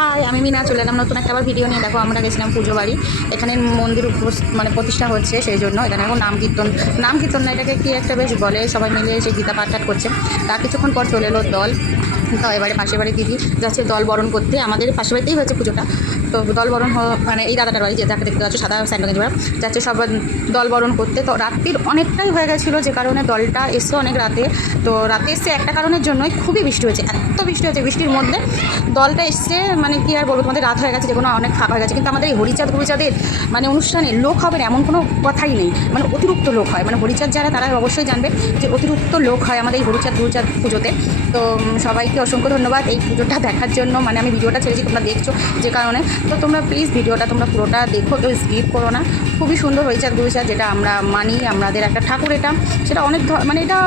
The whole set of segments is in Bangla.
হাই, আমি মিনা চলে এলাম নতুন একটা আবার ভিডিও নিয়ে। দেখো আমরা গেছিলাম পুজো বাড়ি, এখানে মন্দির মানে প্রতিষ্ঠা হচ্ছে, সেই জন্য এখানে এখন নাম কীর্তন না, এটাকে কি একটা বেশ বলে, সবাই মিলে এসে গীতা পাঠ করছে। তার কিছুক্ষণ পর চলে এলো দল। তো এবারে পাশের বাড়ি দিদি যাচ্ছে দল বরণ করতে, আমাদের পাশের বাড়িতেই হয়েছে পুজোটা। তো দল বরণ মানে এই দাদাটার বাড়ি, যে যাকে দেখতে পাচ্ছ সাদা স্যান্ডো যারা যাচ্ছে সব দল বরণ করতে। তো রাত্রির অনেকটাই হয়ে গেছিলো, যে কারণে দলটা এসছে অনেক রাতে। তো রাতে এসছে একটা কারণের জন্যই, খুবই বৃষ্টি হয়েছে, এত বৃষ্টি হয়েছে, বৃষ্টির মধ্যে দলটা এসছে। মানে কি আর বলবো, তোমাদের রাত হয়ে গেছে, যে কোনো অনেক ফাঁকা হয়ে গেছে। কিন্তু আমাদের এই হরিচাঁদ গুরুচাঁদের মানে অনুষ্ঠানে লোক হবে না এমন কোনো কথাই নেই, মানে অতিরিক্ত লোক হয়। মানে হরিচাঁদ যারা তারা অবশ্যই জানবে যে অতিরিক্ত লোক হয় আমাদের এই হরিচাঁদ গুরুচাঁদ পুজোতে। তো সবাইকে অসংখ্য ধন্যবাদ এই পুজোটা দেখার জন্য। মানে আমি ভিডিওটা ছেড়েছি, তোমরা দেখছো যে কারণে। তো তোমরা প্লিজ ভিডিওটা তোমরা পুরোটা দেখো, তো স্কিপ করো না। খুবই সুন্দর হরিচাঁদ গুরুচাঁদ, যেটা আমরা মানি, আমাদের একটা ঠাকুর এটা, সেটা অনেক মানে এটা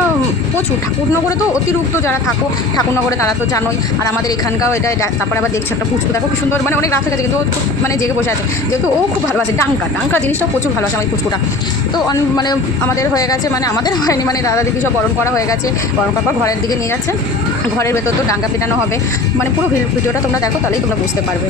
প্রচুর ঠাকুরনগরে তো অতিরিক্ত যারা থাকো ঠাকুরনগরে তারা তো জানোই। আর আমাদের এখানকাও এটা। তারপরে আবার দেখছো একটা পুচকু, দেখো কি সুন্দর, মানে অনেক রাত হয়ে গেছে কিন্তু ও মানে জেগে বসে আছে, যেহেতু ও খুব ভালোবাসে ডাঙ্কা জিনিসটাও প্রচুর ভালোবাসে আমার পুচকুটা। তো মানে আমাদের হয়ে গেছে, মানে আমাদের হয়নি, মানে দাদা দিদি সব বরণ করা হয়ে গেছে। বরণ করার পর ঘরের দিকে নিয়ে যাচ্ছে, ঘরের ভেতর তো ডাঙ্গা পেটানো হবে। মানে পুরো ভিডিওটা তোমরা দেখো, তাহলেই তোমরা বুঝতে পারবে।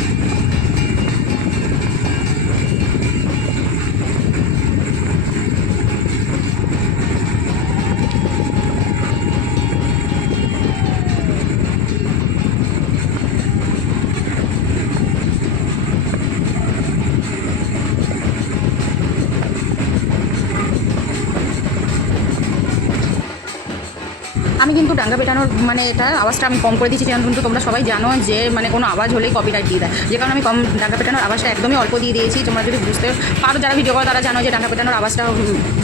আমি কিন্তু ডাঙ্গা পেটানোর মানে এটা আওয়াজটা আমি কম করে দিচ্ছি, যেমন কিন্তু তোমরা সবাই জানো যে মানে কোনো আওয়াজ হলেই কপিরাইট দিয়ে দেয়, যে কারণে আমি ডাঙ্গা পেটানোর আওয়াজটা একদমই অল্প দিয়ে দিয়েছি। তোমরা যদি বুঝতে পারো, যারা ভিডিও করে তারা জানো যে ডাঙ্গা পেটানোর আওয়াজটা,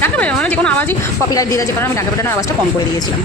ডাঙ্গা পেটানো মানে যে কোনো আওয়াজই কপিরাইট দিয়ে দেয়, যে কারণে আমি ডাঙ্গা পেটানোর আওয়াজটা কম করে দিয়েছিলাম।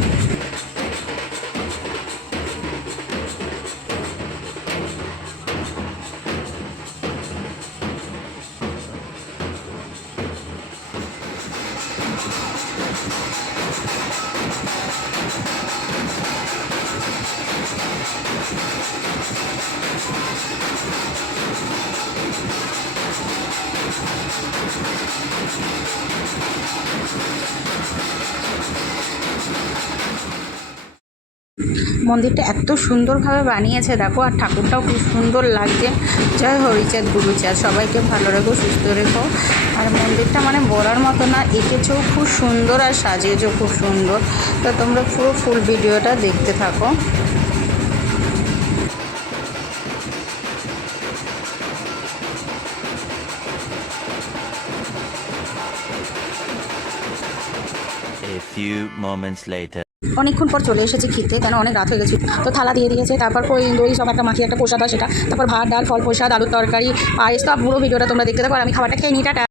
মন্দিরটা এত সুন্দরভাবে বানিয়েছে দেখো, আর ঠাকুরটাও খুব সুন্দর লাগছে। জয় হরিচাঁদ গুরুচাঁদ, সবাইকে ভালো রেখো, সুস্থ রেখো। আর মন্দিরটা মানে বলার মতো না, এঁকেছেও খুব সুন্দর আর সাজিয়েছেও খুব সুন্দর। তো তোমরা পুরো ফুল ভিডিওটা দেখতে থাকো। A few moments later. অনেকক্ষণ পর চলে এসেছি খেতে, কেন অনেক রাত হয়ে গেছে। তো থালা দিয়ে দিয়েছে, তারপর দই সব একটা মাখিয়ে একটা প্রসাদ হয় সেটা, তারপর ভাত ডাল ফল প্রসাদ আলুর তরকারি পায়েস। তো পুরো ভিডিওটা তোমরা দেখতে থাকো, আর আমি খাবারটা খেয়ে নিই, টাটা।